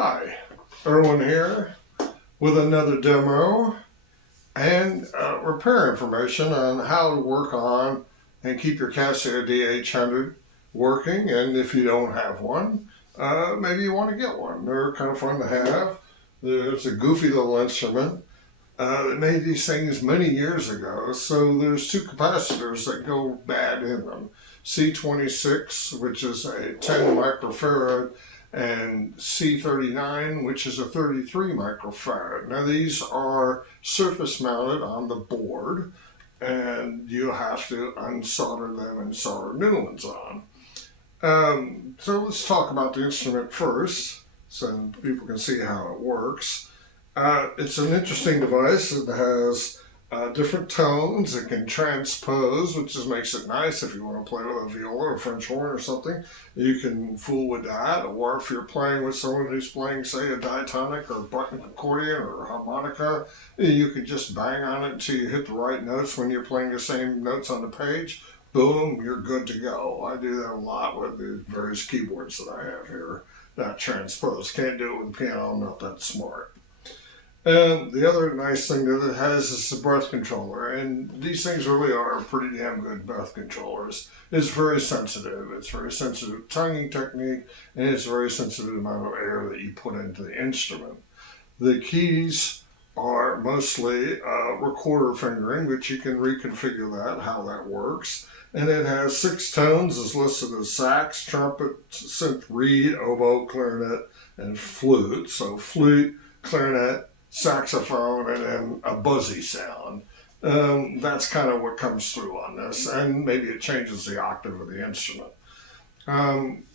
Hi, Erwin here with another demo and repair information on how to work on and keep your Casio dh100 working. And if you don't have one, maybe you want to get one. They're kind of fun to have. It's a goofy little instrument. They made these things many years ago, so there's two capacitors that go bad in them. C26, which is a 10 microfarad, and C39, which is a 33 microfarad. Now these are surface mounted on the board, and you have to unsolder them and solder new ones on. So let's talk about the instrument first, so people can see how it works. It's an interesting device. It has different tones. It can transpose, which just makes it nice if you want to play with a viola or a French horn or something. You can fool with that. Or if you're playing with someone who's playing, say, a diatonic or button accordion or harmonica, you can just bang on it until you hit the right notes when you're playing the same notes on the page. Boom, you're good to go. I do that a lot with the various keyboards that I have here that transpose. Can't do it with the piano. I'm not that smart. And the other nice thing that it has is the breath controller, and these things really are pretty damn good breath controllers. It's very sensitive. It's very sensitive tonguing technique, and it's very sensitive to the amount of air that you put into the instrument. The keys are mostly recorder fingering, which you can reconfigure that, how that works. And it has 6 tones as listed as sax, trumpet, synth, reed, oboe, clarinet, and flute. So flute, clarinet, saxophone, and then a buzzy sound. That's kind of what comes through on this, and maybe it changes the octave of the instrument.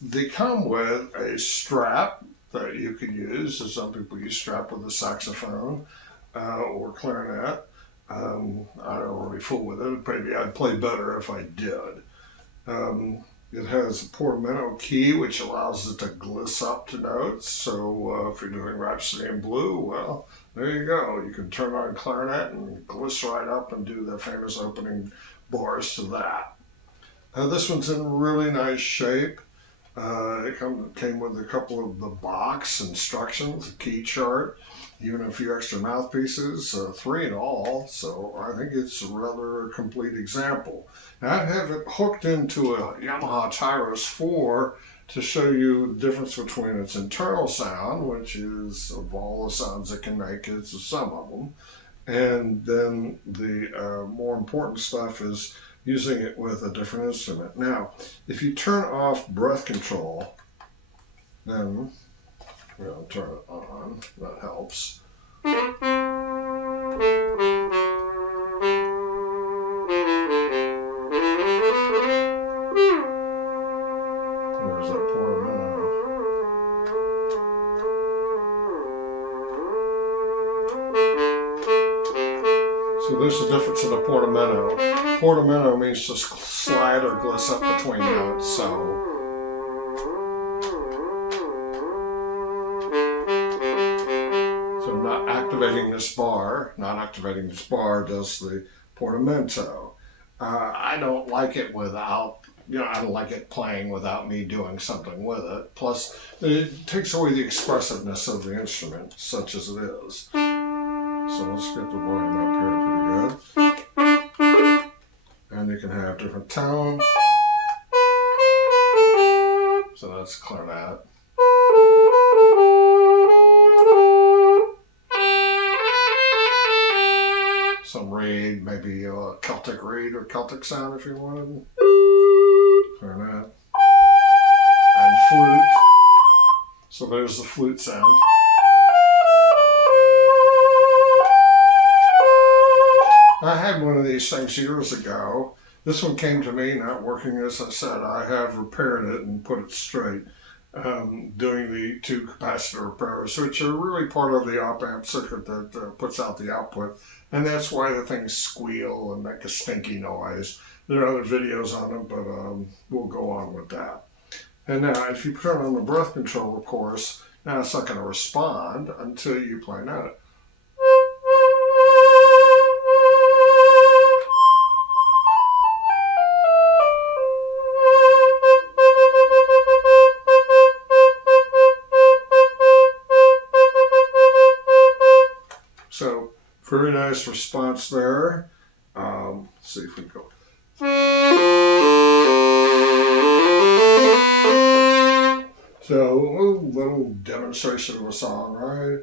They come with a strap that you can use, as some people use strap with a saxophone or clarinet. I don't really fool with it. Maybe I'd play better if I did. It has a portamento key, which allows it to gliss up to notes. So if you're doing Rhapsody in Blue, well, there you go. You can turn on clarinet and gliss right up and do the famous opening bars to that. This one's in really nice shape. It came with a couple of the box instructions, a key chart, even a few extra mouthpieces, 3 in all, so I think it's a rather complete example. Now I have it hooked into a Yamaha Tyros 4 to show you the difference between its internal sound, which is of all the sounds it can make, it's the sum of them, and then the more important stuff is using it with a different instrument. Now, if you turn off breath control, then we'll turn it on. That helps. There's that portamento. So there's the difference in the portamento. Portamento means to slide or gliss up between notes, so I'm not activating this bar. Not activating this bar does the portamento. I don't like it without, I don't like it playing without me doing something with it. Plus, it takes away the expressiveness of the instrument, such as it is. So let's get the volume up here pretty good. And you can have different tone. So that's clarinet. Some reed, maybe a Celtic reed or Celtic sound if you wanted. Clarinet. And flute. So there's the flute sound. I had one of these things years ago. This one came to me not working as I said. I have repaired it and put it straight, doing the 2 capacitor repairs, which are really part of the op-amp circuit that puts out the output. And that's why the things squeal and make a stinky noise. There are other videos on it, but we'll go on with that. And now, if you turn on the breath control, of course, now it's not going to respond until you play a note. nice response there. Let's see if we can go. So a little demonstration of a song, right?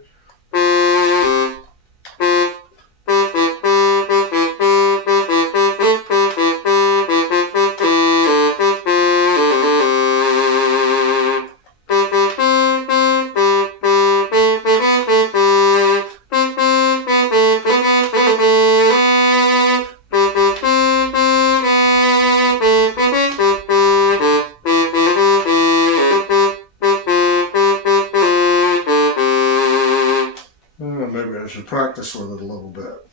Maybe I should practice with it a little bit.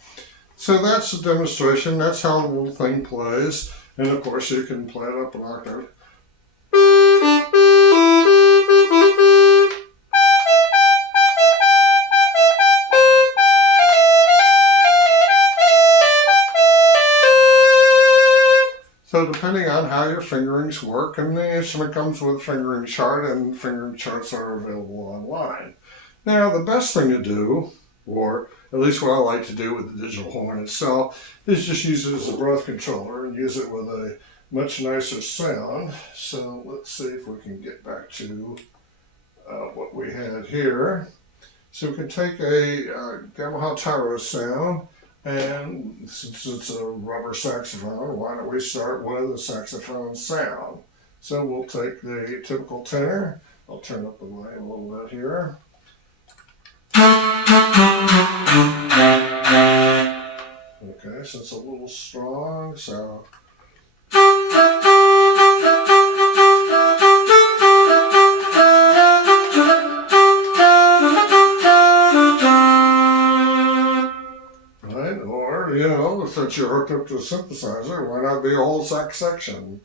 So that's the demonstration. That's how the little thing plays. And of course you can play it up an octave. So depending on how your fingerings work, and the instrument comes with a fingering chart, and fingering charts are available online. Now the best thing to do, or at least what I like to do with the digital horn itself, is just use it as a breath controller and use it with a much nicer sound. So let's see if we can get back to what we had here. So we can take a Yamaha Tyro sound, and since it's a rubber saxophone, why don't we start with a saxophone sound? So we'll take the typical tenor. I'll turn up the volume a little bit here. Okay, so it's a little strong, so. Right, or, you know, since you're hooked up to a synthesizer, why not be a whole sax section?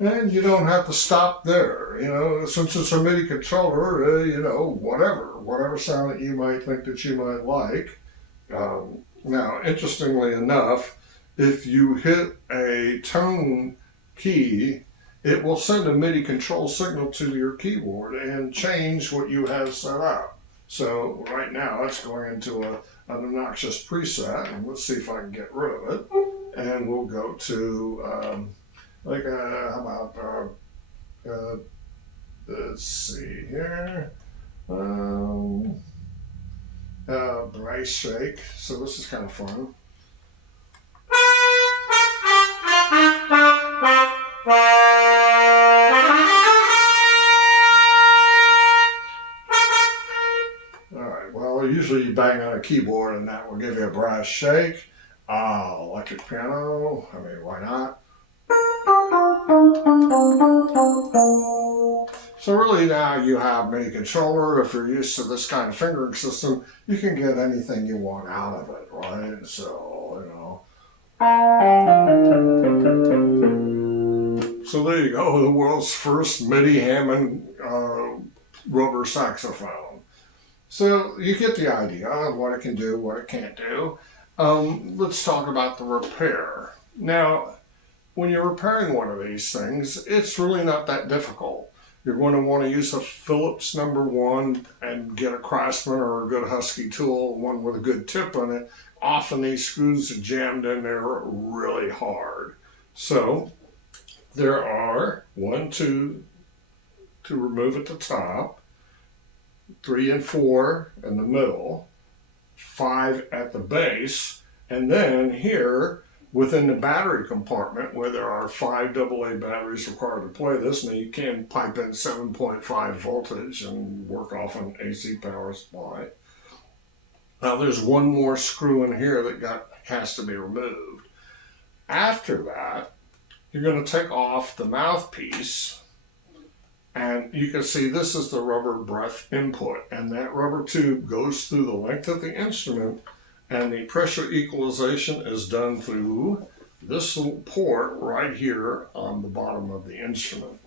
And you don't have to stop there, you know, since it's a MIDI controller, you know, whatever sound that you might think that you might like. Now, interestingly enough, if you hit a tone key, it will send a MIDI control signal to your keyboard and change what you have set up. So right now it's going into an obnoxious preset, and let's see if I can get rid of it. And we'll go to how about let's see here, brace shake. So this is kind of fun. Alright, well, usually you bang on a keyboard and that will give you a brass shake. Electric piano, I mean, why not? So really now you have MIDI controller. If you're used to this kind of fingering system, you can get anything you want out of it, right? So, you know. So there you go, the world's first MIDI Hammond rubber saxophone. So you get the idea of what it can do, what it can't do. Let's talk about the repair. Now, when you're repairing one of these things, it's really not that difficult. You're going to want to use a Phillips #1 and get a Craftsman or a good Husky tool, one with a good tip on it. Often these screws are jammed in there really hard. So there are 1, 2 to remove at the top, 3 and 4 in the middle, 5 at the base, and then here within the battery compartment where there are 5 AA batteries required to play this. Now you can pipe in 7.5 voltage and work off an AC power supply. Now there's one more screw in here that has to be removed. After that, you're going to take off the mouthpiece, and you can see this is the rubber breath input, and that rubber tube goes through the length of the instrument, and the pressure equalization is done through this little port right here on the bottom of the instrument.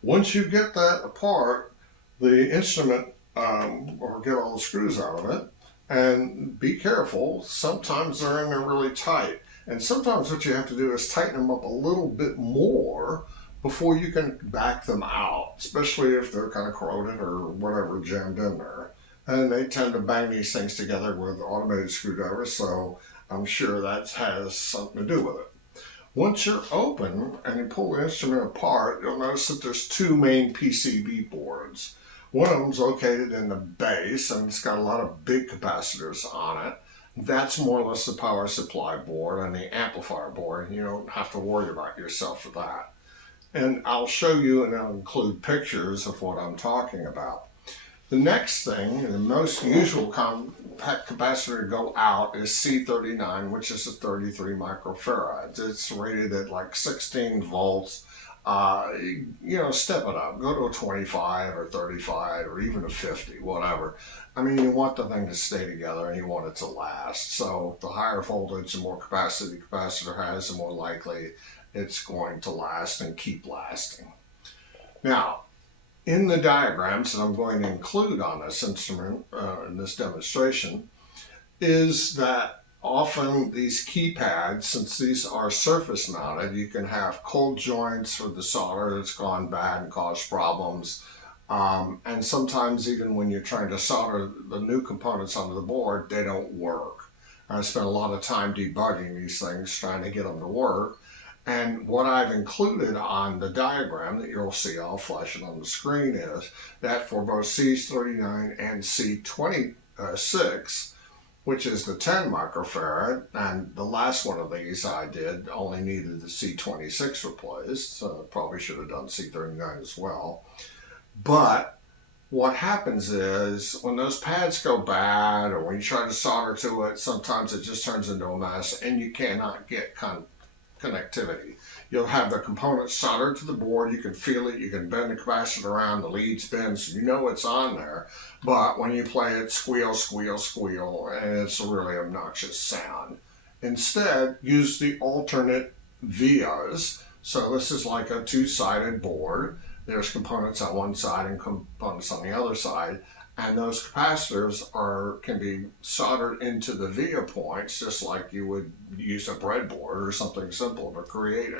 Once you get that apart, the instrument, or get all the screws out of it, and be careful, sometimes they're in there really tight. And sometimes what you have to do is tighten them up a little bit more before you can back them out, especially if they're kind of corroded or whatever jammed in there. And they tend to bang these things together with automated screwdrivers, so I'm sure that has something to do with it. Once you're open and you pull the instrument apart, you'll notice that there's two main PCB boards. One of them's located in the base, and it's got a lot of big capacitors on it. That's more or less the power supply board and the amplifier board, and you don't have to worry about yourself for that. And I'll show you, and I'll include pictures of what I'm talking about. The next thing, the most usual compact capacitor to go out is C39, which is a 33 microfarads. It's rated at like 16 volts. Step it up. Go to a 25 or 35 or even a 50, whatever. I mean, you want the thing to stay together and you want it to last. So the higher voltage, the more capacity the capacitor has, the more likely it's going to last and keep lasting. Now, in the diagrams that I'm going to include on this instrument, in this demonstration, is that often these keypads, since these are surface mounted, you can have cold joints for the solder that's gone bad and caused problems. And sometimes even when you're trying to solder the new components onto the board, they don't work. I spent a lot of time debugging these things, trying to get them to work. And what I've included on the diagram that you'll see, I'll flash it on the screen, is that for both C39 and C26, which is the 10 microfarad, and the last one of these I did only needed the C26 replaced, so probably should have done C39 as well. But what happens is when those pads go bad or when you try to solder to it, sometimes it just turns into a mess and you cannot get connectivity. You'll have the components soldered to the board, you can feel it, you can bend the capacitor around, the lead spins, so you know it's on there, but when you play it, squeal, squeal, squeal, and it's a really obnoxious sound. Instead, use the alternate vias. So this is like a two-sided board. There's components on one side and components on the other side, and those capacitors can be soldered into the via points just like you would use a breadboard or something simple to create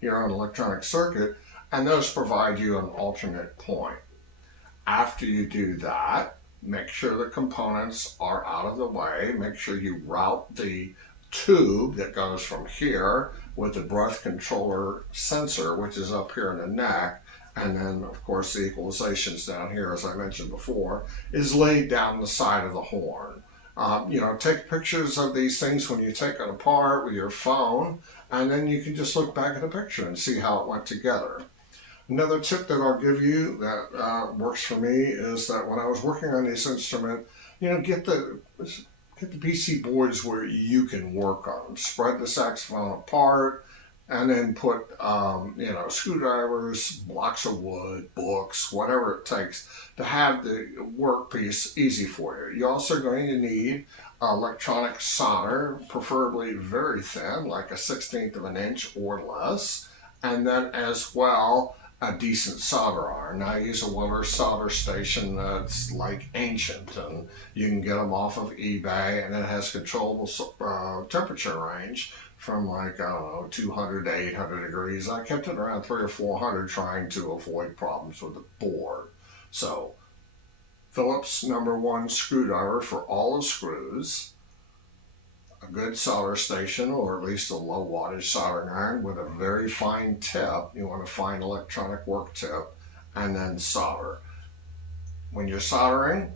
your own electronic circuit, and those provide you an alternate point. After you do that, make sure the components are out of the way. Make sure you route the tube that goes from here with the breath controller sensor, which is up here in the neck, and then of course the equalization's down here, as I mentioned before, is laid down the side of the horn. Take pictures of these things when you take it apart with your phone, and then you can just look back at a picture and see how it went together. Another tip that I'll give you that works for me is that when I was working on this instrument, get the PC boards where you can work on them. Spread the saxophone apart, and then put screwdrivers, blocks of wood, books, whatever it takes to have the workpiece easy for you. You're also going to need electronic solder, preferably very thin, like a 1/16 of an inch or less, and then as well a decent solder iron. Now I use a Weller solder station that's like ancient, and you can get them off of eBay, and it has controllable temperature range from 200 to 800 degrees. I kept it around 300 or 400 trying to avoid problems with the board. So Phillips #1 screwdriver for all the screws, a good solder station or at least a low wattage soldering iron with a very fine tip. You want a fine electronic work tip, and then solder. When you're soldering,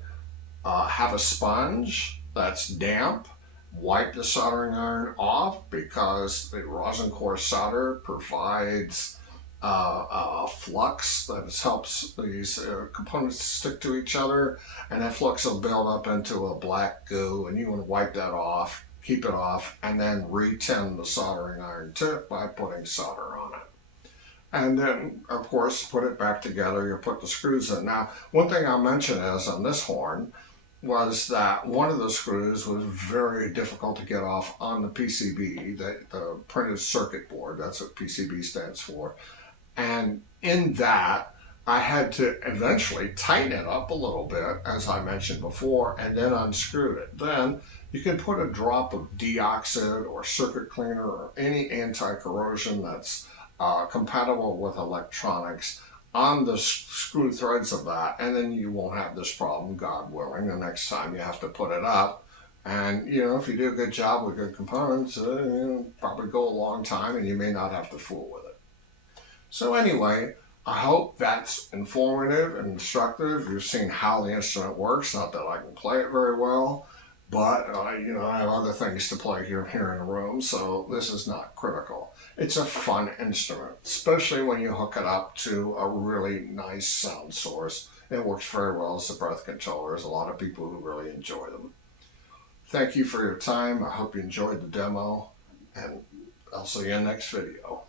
have a sponge that's damp. Wipe the soldering iron off because the rosin core solder provides a flux that helps these components stick to each other, and that flux will build up into a black goo, and you want to wipe that off, keep it off, and then re-tin the soldering iron tip by putting solder on it. And then, of course, put it back together. You'll put the screws in. Now, one thing I'll mention is on this horn was that one of the screws was very difficult to get off on the PCB, the printed circuit board. That's what PCB stands for. And in that, I had to eventually tighten it up a little bit, as I mentioned before, and then unscrew it. Then you can put a drop of deoxide or circuit cleaner or any anti-corrosion that's compatible with electronics on the screw threads of that, and then you won't have this problem, God willing, the next time you have to put it up. And if you do a good job with good components, it'll probably go a long time, and you may not have to fool with it. So anyway, I hope that's informative and instructive. You've seen how the instrument works. Not that I can play it very well, but I have other things to play here in the room, so this is not critical. It's a fun instrument, especially when you hook it up to a really nice sound source. It works very well as a breath controller. There's a lot of people who really enjoy them. Thank you for your time. I hope you enjoyed the demo, and I'll see you in the next video.